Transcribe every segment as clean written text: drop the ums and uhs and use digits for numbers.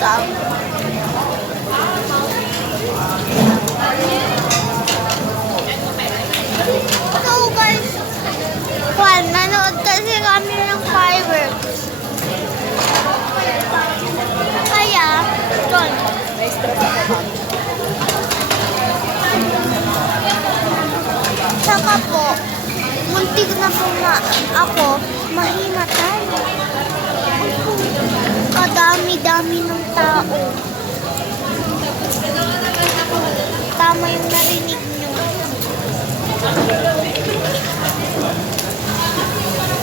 ka. So guys, nanood kasi kami ng fireworks. Kaya, doon. Saka po, muntik na po ako mahimatay. Kadami-dami ng tao. Tama yung narinig nyo.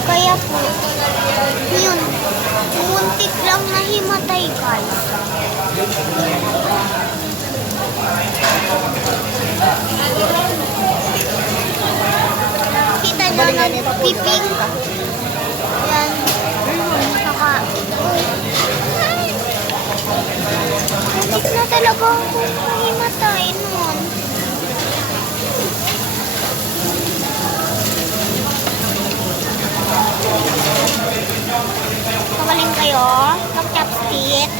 Kaya po, yun, muntik lang nahimatay guys. Kita nyo nagpiping. Yan. Saka, muntik na talaga ako mahimatay nun. Kamaling kayo, mag-chopstick.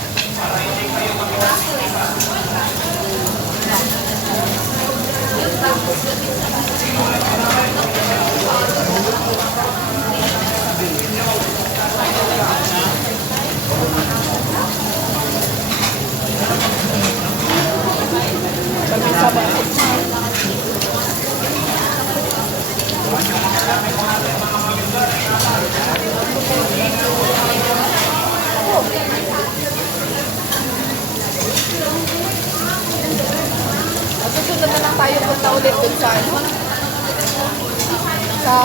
Susunod na lang tayo punta ulit dun sa ano? Sa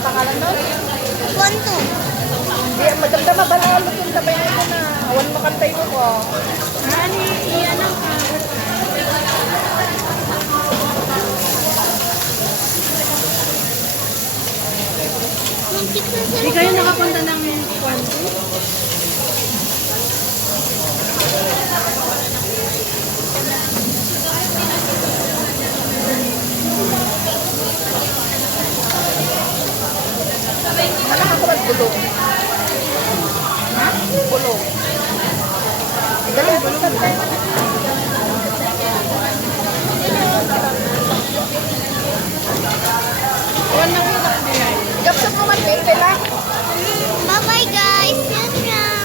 pangalan doon? 1-2. Hindi, madamdama ba na yung tabayan ko na? Awan makantay mo ko. Iyan ang muntik na sila. Hindi kayo nakapunta ng 1-2?